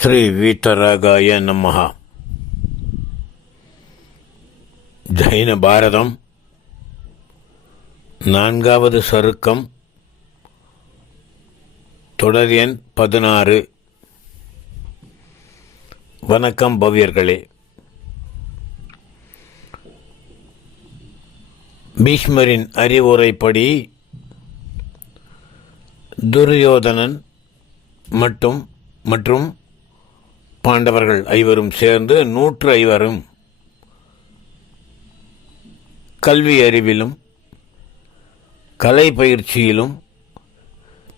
ஸ்ரீ வீத்தராகாய நம்மகா ஜைன பாரதம். நான்காவது சருக்கம். தொடர் எண் பதினாறு. வணக்கம் பவ்யர்களே. பீஷ்மரின் அறிவுரைப்படி துரியோதனன் மட்டும் மற்றும் பாண்டவர்கள் ஐவரும் சேர்ந்து நூற்று ஐவரும் கல்வி அறிவிலும் கலை பயிற்சியிலும்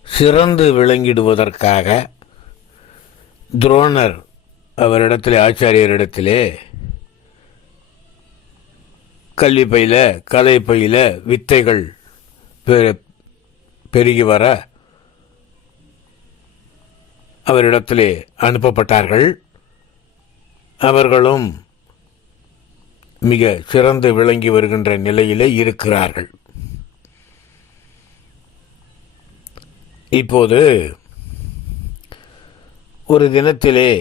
சிறந்து விளங்கிடுவதற்காக துரோணர் அவரிடத்திலே ஆச்சாரியரிடத்திலே கல்வி பயில கலை பயில வித்தைகள் பெ- பெருகி வர அவரிடத்திலே அனுப்பப்பட்டார்கள். அவர்களும் மிக சிறந்து விளங்கி வருகின்ற நிலையிலே இருக்கிறார்கள். இப்போது ஒரு தினத்திலே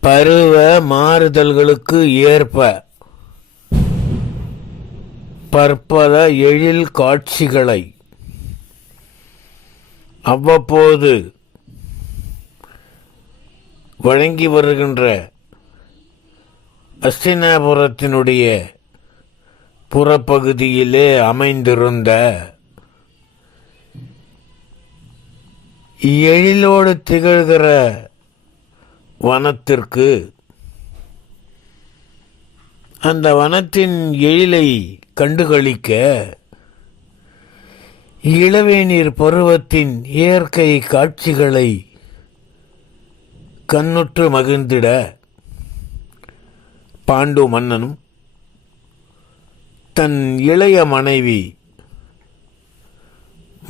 பருவ மாறுதல்களுக்கு ஏற்ப பற்பல எழில் காட்சிகளை அவ்வப்போது வழங்கி வருகின்ற அஸ்தினாபுரத்தினுடைய புறப்பகுதியிலே அமைந்திருந்த எழிலோடு திகழ்கிற வனத்திற்கு அந்த வனத்தின் எழிலை கண்டுகளிக்க இளவேநீர் பருவத்தின் இயற்கை காட்சிகளை கண்ணுற்று மகிழ்ந்திட பாண்டு மன்னனும் தன் இளைய மனைவி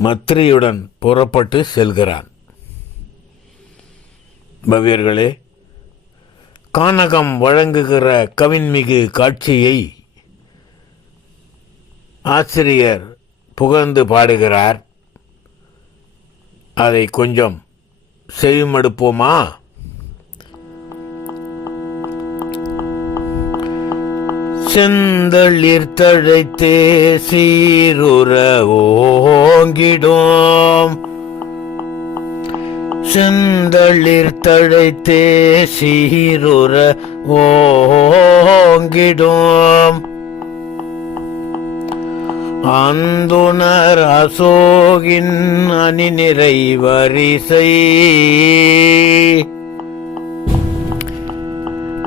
மத்ரியுடன் புறப்பட்டு செல்கிறான். பவ்யர்களே கானகம் வழங்குகிற கவின்மிகு காட்சியை ஆசிரியர் புகழ்ந்து பாடுகிறார். அதை கொஞ்சம் செவிமடுப்போமா? செந்தளிர் தழைத்தே சீருற ஓங்கிடும். செந்தளிர் தழைத்தே சீருற ஓங்கிடும். அந்துணர் அசோகின் அணி நிறை வரிசை.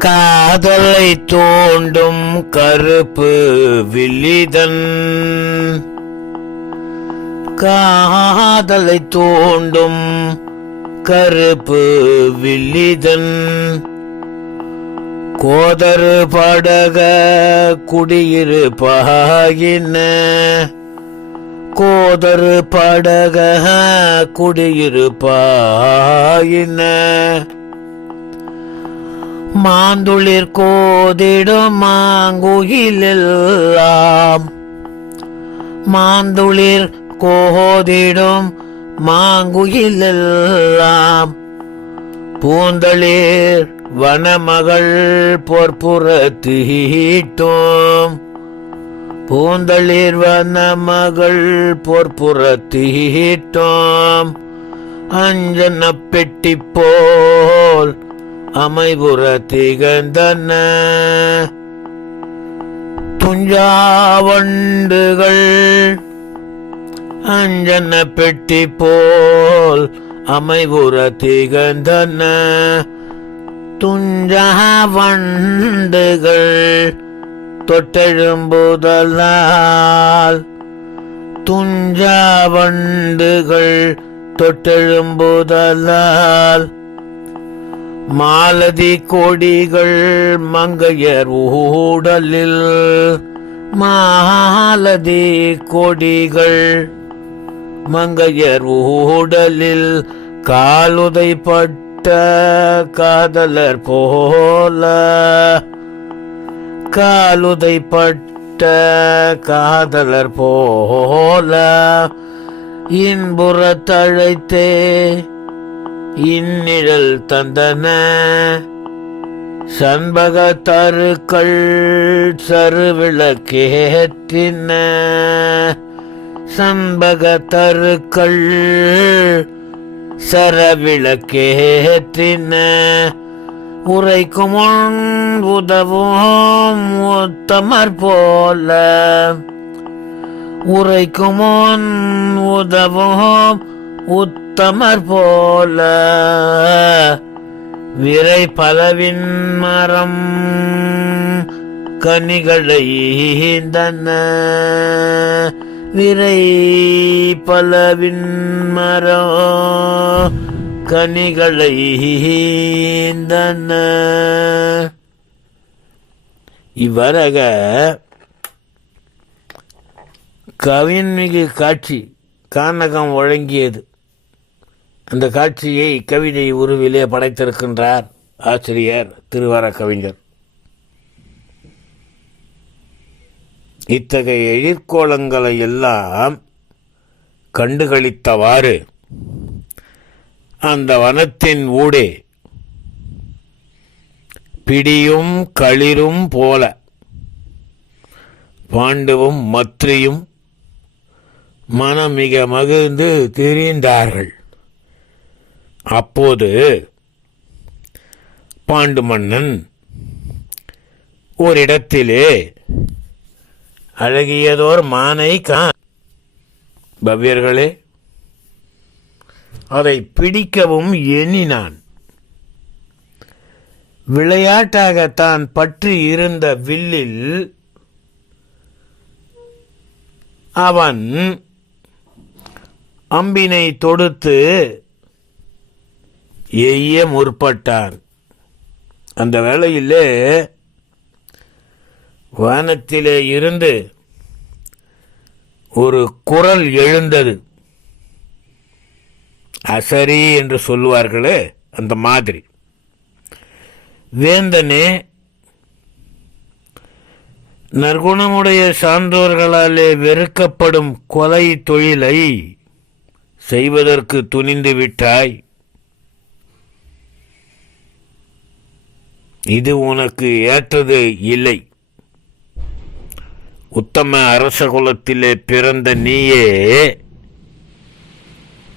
காதலை தோண்டும் கருப்பு வில்லிதன் காதலை தோண்டும் கருப்பு வில்லிதன் கோதரு படக குடியிருப்பாயின கோதரு படக குடியிருப்பாயின மாந்துளிர் கோதிடும் மாங்குகிலெல்லாம் மாந்துளிர் கோதிடும் மாங்குகிலெல்லாம் பூந்தளிர் வனமகள் பொற்புறத்து ஹீட்டோம் பூந்தளிர் வனமகள் பொற்புறத்து ஹீட்டோம் அஞ்சன பெட்டி போல் அமைபுற திகழ்ந்தன துஞ்சாவண்டுகள் அஞ்சன பெட்டி போல் அமைபுற திகழ்ந்தன துஞ்சாவண்டுகள் தொட்டெழும்புதலால் துஞ்சாவண்டுகள் தொட்டெழும்புதலால் மாலதி கொடிகள் மங்கையர் ஊடலில். மாலதி கொடிகள் மங்கையர் ஊடலில். காலுதைப்பட்ட காதலர் போல. காலுதைப்பட்ட காதலர் போல. இன்புறத் தழைத்தே இந்நிழல் தந்தன. சண்பக தருக்கள் சருவிளக்கேற்றின. சண்பக தருக்கள் சரவிளக்கேற்றின. உரைக்கும் உதவும் உத்தமர் போல. உரைக்கும் உதவும் உதவும் உத்தமர் போல விரை பலவின் மரம் கனிகளை தன்ன விரை பலவின் மரம் கனிகளை ஈந்தன. இவ்வரக கவின்மிகு காட்சி கானகம் வழங்கியது. அந்த காட்சியை கவிதை உருவிலே படைத்திருக்கின்றார் ஆசிரியர் திருவார கவிஞர் இத்தகைய எதிர்கோளங்களை எல்லாம் கண்டுகளித்தவாறு அந்த வனத்தின் ஊடே பிடியும் களிரும் போல பாண்டுவும் மத்ரியும் மிக மகிழ்ந்து திரிந்தார்கள். அப்போது பாண்டு மன்னன் ஓரிடத்திலே அழகியதோர் மானை கா பவ்யர்களே அதை பிடிக்கவும் எண்ணினான். விளையாட்டாக தான் பற்றி இருந்த வில்லில் அவன் அம்பினை தொடுத்து எய்ய முற்பட்டார். அந்த வேளையிலே வானத்திலே இருந்து ஒரு குரல் எழுந்தது. அசரி என்று சொல்லுவார்களே அந்த மாதிரி. வேந்தனே நற்குணமுடைய சான்றோர்களாலே வெறுக்கப்படும் கொலை தொழிலை செய்வதற்கு துணிந்து விட்டாய். இது உனக்கு ஏற்றது இல்லை. உத்தம அரச குலத்திலே பிறந்த நீயே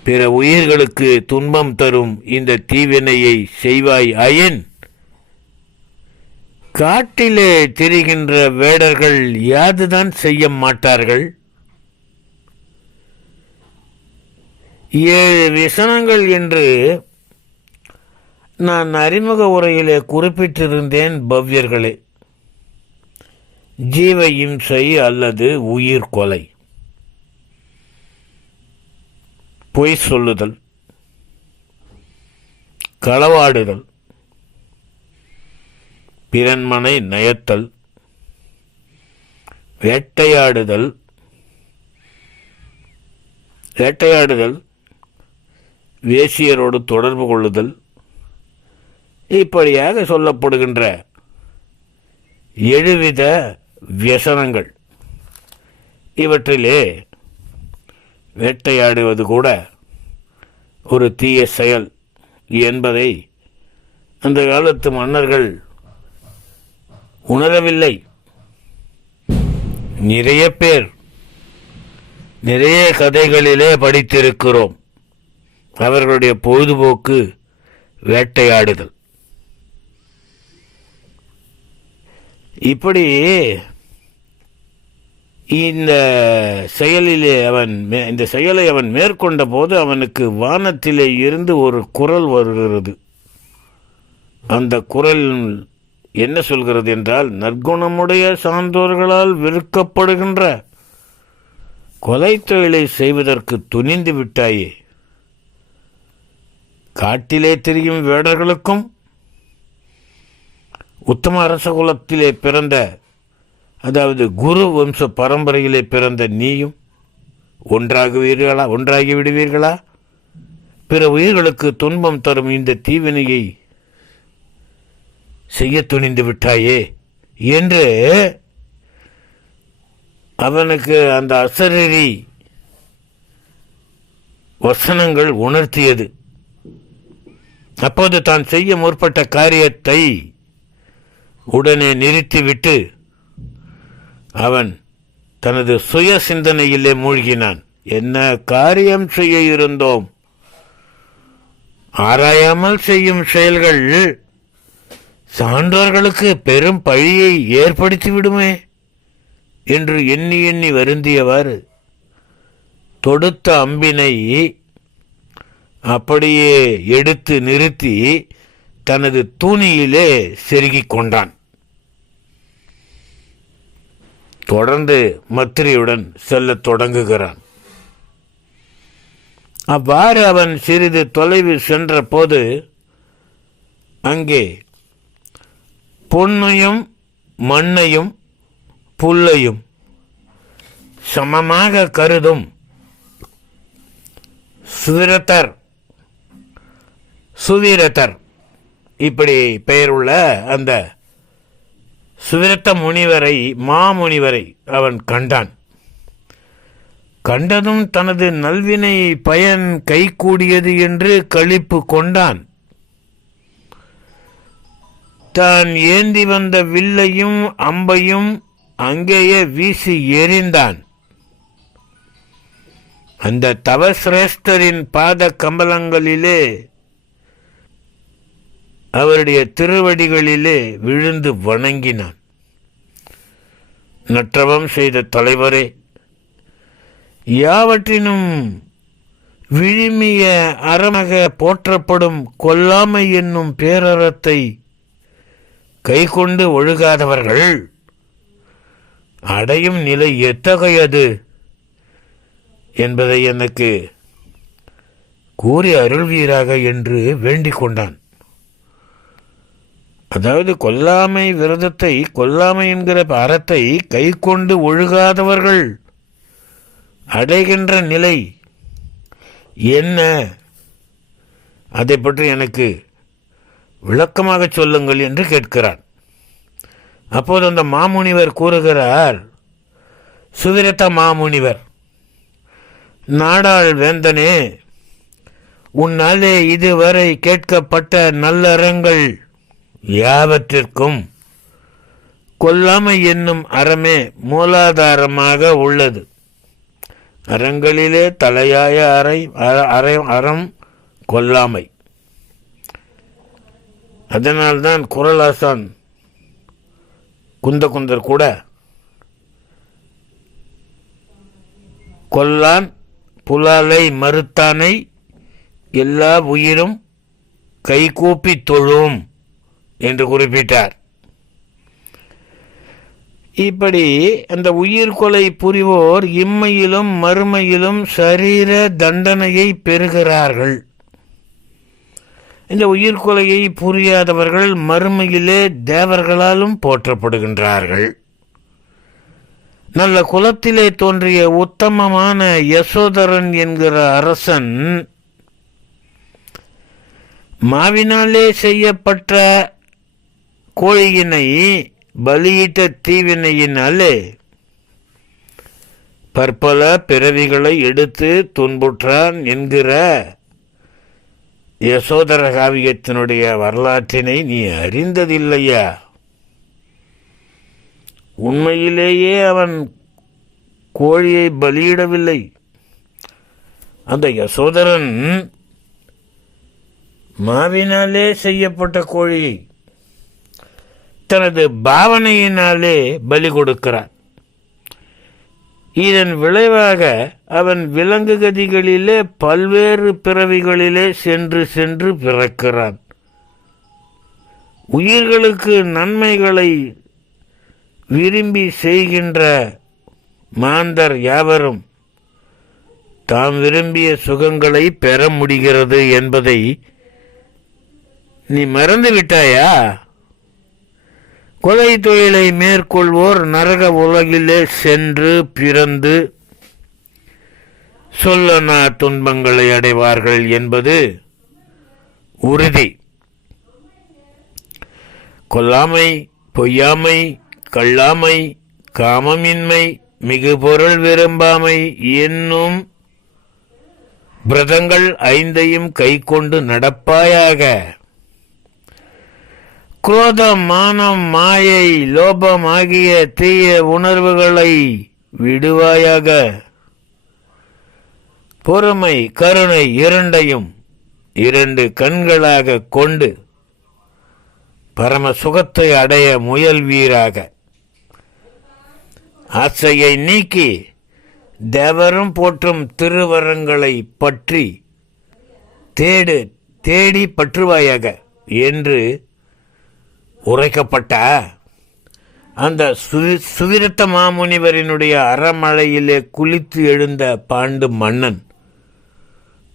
பிற உயிர்களுக்கு துன்பம் தரும் இந்த தீவினையை செய்வாய் அயன். காட்டிலே திரிகின்ற வேடர்கள் யாதுதான் செய்ய மாட்டார்கள்? ஏழு விசனங்கள் என்று நான் அறிமுக உரையிலே குறிப்பிட்டிருந்தேன் பவ்யர்களே. ஜீவ இம்சை அல்லது உயிர் கொலை. பொய் சொல்லுதல். களவாடுதல். பிறன்மனை நயத்தல். வேட்டையாடுதல். வேட்டையாடுதல். வேசியரோடு தொடர்பு கொள்ளுதல். இப்படியாக சொல்லப்படுகின்ற எழுவித வியசனங்கள். இவற்றிலே வேட்டையாடுவது கூட ஒரு தீய செயல் என்பதை அந்த காலத்து மன்னர்கள் உணரவில்லை. நிறைய பேர் நிறைய கதைகளிலே படித்திருக்கிறோம். அவர்களுடைய பொழுதுபோக்கு வேட்டையாடுதல். இப்படி இந்த செயலிலே அவன் மே- இந்த செயலை அவன் மேற்கொண்ட போது அவனுக்கு வானத்திலே இருந்து ஒரு குரல் வருகிறது. அந்த குரல் என்ன சொல்கிறது என்றால் நற்குணமுடைய சான்றோர்களால் வெறுக்கப்படுகின்ற கொலை தொழிலை செய்வதற்கு துணிந்து விட்டாயே. காட்டிலே திரியும் வேடர்களுக்கும் உத்தம அரச குலத்திலே பிறந்த அதாவது குரு வம்ச பரம்பரையிலே பிறந்த நீயும் ஒன்றாகுவீர்களா ஒன்றாகி விடுவீர்களா பிற உயிர்களுக்கு துன்பம் தரும் இந்த தீவினையை செய்ய துணிந்து விட்டாயே என்று அவனுக்கு அந்த அசரீரி வசனங்கள் உணர்த்தியது. அப்போது தான் செய்ய முற்பட்ட காரியத்தை உடனே நிறுத்திவிட்டு அவன் தனது சுய சிந்தனையிலே மூழ்கினான். என்ன காரியம் செய்ய இருந்தோம்? ஆராயாமல் செய்யும் செயல்கள் சான்றோர்களுக்கு பெரும் பழியை ஏற்படுத்தி விடுமே? என்று எண்ணி எண்ணி வருந்தியவாறு தொடுத்த அம்பினை அப்படியே எடுத்து நிறுத்தி தனது தூணியிலே செருகிக் கொண்டான். தொடர்ந்து மத்திரியுடன் செல்லத் தொடங்குகிறான். அவ்வாறு அவன் சிறிது தொலைவு சென்றபோது அங்கே பொன்னையும் மண்ணையும் புல்லையும் சமமாக கருதும் சுவிரத்தர் சுவீரத்தர் இப்படி பெயருள்ள அந்த சுவிரத்த முனிவரை மாமுனிவரை அவன் கண்டான். கண்டதும் தனது நல்வினை பயன் கைகூடியது என்று களிப்பு கொண்டான். தான் ஏந்தி வந்த வில்லையும் அம்பையும் அங்கேயே வீசி எறிந்தான். அந்த தவசிரேஷ்டரின் பாத கம்பலங்களிலே அவருடைய திருவடிகளிலே விழுந்து வணங்கினான். நற்றவம் செய்த தலைவரே யாவற்றினும் விழுமிய அறமக போற்றப்படும் கொல்லாமை என்னும் பேரறத்தை கைகொண்டு ஒழுகாதவர்கள் அடையும் நிலை எத்தகையது என்பதை எனக்கு கூறி அருள்வீராக என்று வேண்டிக் கொண்டான் அதாவது கொல்லாமை விரதத்தை கொல்லாமை என்கிற அறத்தை கை கொண்டு ஒழுகாதவர்கள் அடைகின்ற நிலை என்ன? அதை பற்றி எனக்கு விளக்கமாக சொல்லுங்கள் என்று கேட்கிறான். அப்போது அந்த மாமுனிவர் கூறுகிறார் சுவிரத்த மாமுனிவர் நாடாள் வேந்தனே உன்னாலே இதுவரை கேட்கப்பட்ட நல்லறங்கள் யாவற்றிற்கும் கொல்லாமை என்னும் அறமே மூலாதாரமாக உள்ளது. அறங்களிலே தலையாய அறை அறை அறம் கொல்லாமை. அதனால்தான் குரலாசான் குந்த குந்தர் கூட கொல்லான் புலாலை மறுத்தானை எல்லா உயிரும் கைகூப்பி தொழும். என்று குறிப்பிட்டார். இப்படி அந்த உயிர் கொலை புரிவோர் இம்மையிலும் மறுமையிலும் சரீர தண்டனையை பெறுகிறார்கள். இந்த உயிர் கொலையை புரியாதவர்கள் மறுமையிலே தேவர்களாலும் போற்றப்படுகின்றார்கள். நல்ல குலத்திலே தோன்றிய உத்தமமான யசோதரன் என்கிற அரசன் மாவினாலே செய்யப்பட்ட கோழியினை பலியிட்ட தீவினையினாலே பற்பல பிறவிகளை எடுத்து துன்புற்றான் என்கிற யசோதர காவியத்தினுடைய வரலாற்றினை நீ அறிந்ததில்லையா? உண்மையிலேயே அவன் கோழியை பலியிடவில்லை. அந்த யசோதரன் மாவினாலே செய்யப்பட்ட கோழியை தனது பாவனையினாலே பலி கொடுக்கிறான். இதன் விளைவாக அவன் விலங்கு கதிகளிலே பல்வேறு பிறவிகளிலே சென்று சென்று பிறக்கிறான். உயிர்களுக்கு நன்மைகளை விரும்பி செய்கின்ற மாந்தர் யாவரும் தாம் விரும்பிய சுகங்களை பெற முடிகிறது என்பதை நீ மறந்துவிட்டாயா கொலை தொழிலை மேற்கொள்வோர் நரக உலகிலே சென்று பிறந்து சொல்லனா துன்பங்களை அடைவார்கள் என்பது உறுதி. கொல்லாமை பொய்யாமை கள்ளாமை காமமின்மை மிகு பொருள் விரும்பாமை என்னும் பிரதங்கள் ஐந்தையும் கைக்கொண்டு நடப்பாயாக. குரோதம் மானம் மாயை லோபம் ஆகிய தீய உணர்வுகளை விடுவாயாக. பொறுமை கருணை இரண்டையும் இரண்டு கண்களாக கொண்டு பரம சுகத்தை அடைய முயல்வீராக. ஆசையை நீக்கி தேவரும் போற்றும் திருவரங்களை பற்றி தேடு தேடி பற்றுவாயாக என்று உரைக்கப்பட்ட அந்த சுவி சுவிரத்த மாமுனிவரினுடைய அறமழையிலே குளித்து எழுந்த பாண்டு மன்னன்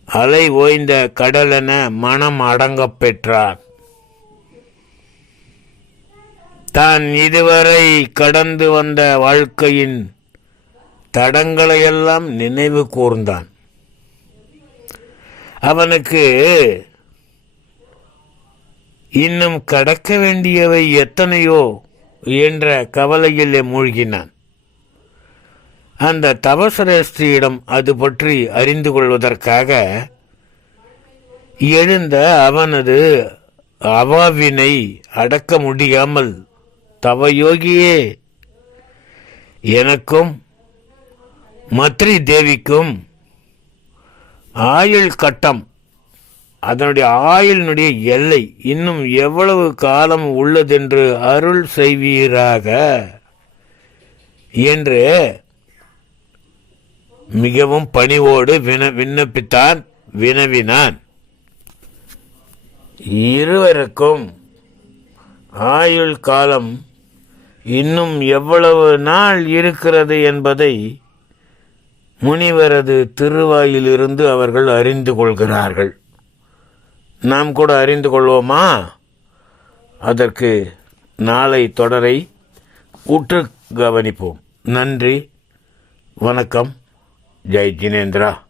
அலை ஓய்ந்த கடலென மனம் அடங்கப் பெற்றார். தான் இதுவரை கடந்து வந்த வாழ்க்கையின் தடங்களையெல்லாம் நினைவு கூர்ந்தான். அவனுக்கு இன்னும் கடக்க வேண்டியவை எத்தனையோ என்ற கவலையிலே மூழ்கினான். அந்த தவசிரேஷ்டியிடம் அது பற்றி அறிந்து கொள்வதற்காக எழுந்த அவனது அவாவினை அடக்க முடியாமல் தவயோகியே எனக்கும் மத்ரி தேவிக்கும் ஆயுள் கட்டம் அதனுடைய ஆயுளினுடைய எல்லை இன்னும் எவ்வளவு காலம் உள்ளதென்று அருள் செய்வீராக? என்று மிகவும் பணிவோடு வின விண்ணப்பித்தான் வினவினான். இருவருக்கும் ஆயுள் காலம் இன்னும் எவ்வளவு நாள் இருக்கிறது என்பதை முனிவரது திருவாயிலிருந்து அவர்கள் அறிந்து கொள்கிறார்கள். நாம் கூட அறிந்து கொள்வோமா? அதற்கு நாளை தொடரை உற்று கவனிப்போம். நன்றி. வணக்கம். ஜெய் ஜினேந்திரா.